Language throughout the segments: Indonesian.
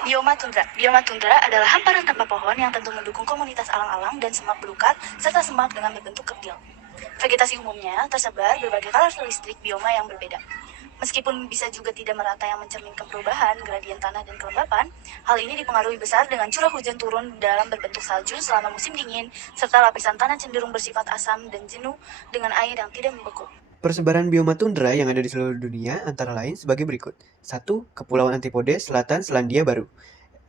Bioma tundra. Bioma tundra adalah hamparan tanpa pohon yang tentu mendukung komunitas alang-alang dan semak belukar serta semak dengan berbentuk kerdil. Vegetasi umumnya tersebar berbagai karakteristik bioma yang berbeda. Meskipun bisa juga tidak merata yang mencerminkan perubahan gradien tanah dan kelembapan, hal ini dipengaruhi besar dengan curah hujan turun dalam berbentuk salju selama musim dingin, serta lapisan tanah cenderung bersifat asam dan jenuh dengan air yang tidak membeku. Persebaran bioma tundra yang ada di seluruh dunia antara lain sebagai berikut. 1. Kepulauan Antipodes Selatan Selandia Baru.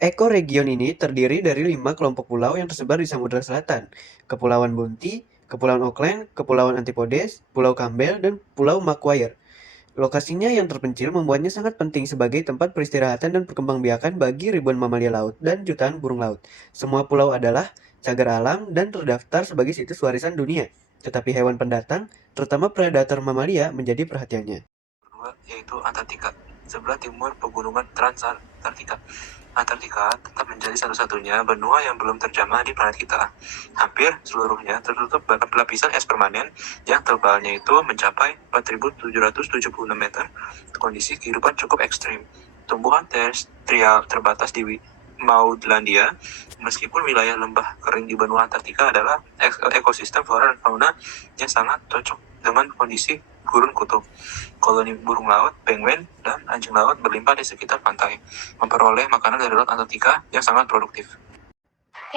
Ekoregion ini terdiri dari 5 kelompok pulau yang tersebar di Samudra Selatan. Kepulauan Bounty, Kepulauan Auckland, Kepulauan Antipodes, Pulau Campbell, dan Pulau Macquarie. Lokasinya yang terpencil membuatnya sangat penting sebagai tempat peristirahatan dan perkembangbiakan bagi ribuan mamalia laut dan jutaan burung laut. Semua pulau adalah cagar alam dan terdaftar sebagai situs warisan dunia. Tetapi hewan pendatang, terutama predator mamalia, menjadi perhatiannya. Kedua, yaitu Antartika, sebelah timur pegunungan Transantarktika. Antartika tetap menjadi satu-satunya benua yang belum terjamah di planet kita. Hampir seluruhnya tertutup lapisan es permanen yang tebalnya itu mencapai 4.776 meter. Kondisi kehidupan cukup ekstrim. Tumbuhan terestrial terbatas di Maudlandia, meskipun wilayah lembah kering di benua Antartika adalah ekosistem flora dan fauna yang sangat cocok dengan kondisi gurun kutub. Koloni burung laut, penguin, dan anjing laut berlimpah di sekitar pantai, memperoleh makanan dari laut Antartika yang sangat produktif.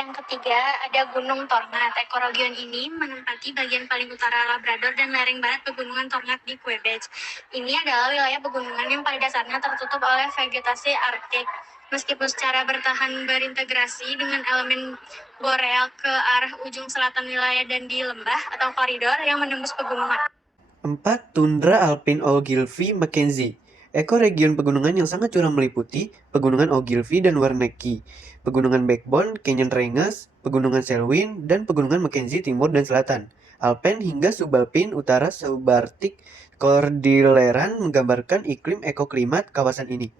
Yang ketiga, ada Gunung Torngat. Ekoregion ini menempati bagian paling utara Labrador dan lereng barat pegunungan Torngat di Quebec. Ini adalah wilayah pegunungan yang pada dasarnya tertutup oleh vegetasi arktik. Meskipun secara bertahan berintegrasi dengan elemen boreal ke arah ujung selatan wilayah dan di lembah atau koridor yang menembus pegunungan. 4. Tundra Alpine Ogilvy Mackenzie. Ekoregion pegunungan yang sangat curam meliputi Pegunungan Ogilvy dan Wernicke, Pegunungan Backbone, Canyon Ranges, Pegunungan Selwyn, dan Pegunungan Mackenzie timur dan selatan. Alpine hingga subalpine utara subarctic Cordilleran menggambarkan iklim ekoklimat kawasan ini.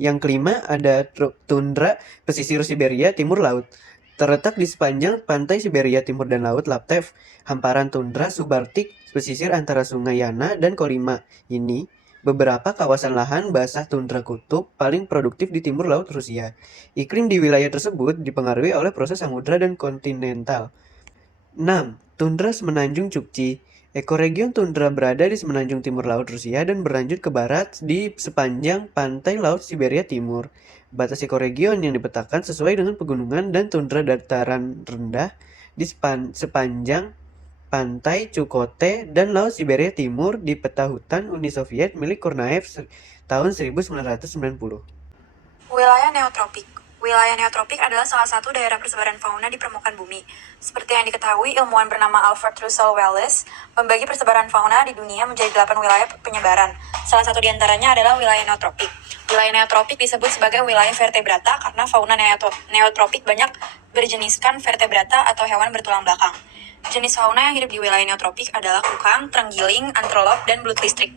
Yang kelima ada tundra pesisir Siberia timur laut. Terletak di sepanjang pantai Siberia Timur dan Laut Laptev, hamparan tundra subarktik pesisir antara Sungai Yana dan Kolyma. Ini beberapa kawasan lahan basah tundra kutub paling produktif di timur laut Rusia. Iklim di wilayah tersebut dipengaruhi oleh proses samudra dan kontinental. 6. Tundra Semenanjung Chukchi. Ekoregion tundra berada di semenanjung timur laut Rusia dan berlanjut ke barat di sepanjang pantai laut Siberia Timur. Batas ekoregion yang dipetakan sesuai dengan pegunungan dan tundra dataran rendah di sepanjang pantai Chukote dan laut Siberia Timur di peta hutan Uni Soviet milik Kornaev tahun 1990. Wilayah neotropik. Wilayah neotropik adalah salah satu daerah persebaran fauna di permukaan bumi. Seperti yang diketahui, ilmuwan bernama Alfred Russel Wallace membagi persebaran fauna di dunia menjadi 8 wilayah penyebaran. Salah satu diantaranya adalah wilayah neotropik. Wilayah neotropik disebut sebagai wilayah vertebrata karena fauna neotropik banyak berjeniskan vertebrata atau hewan bertulang belakang. Jenis fauna yang hidup di wilayah neotropik adalah kukang, terenggiling, antelope, dan belut listrik.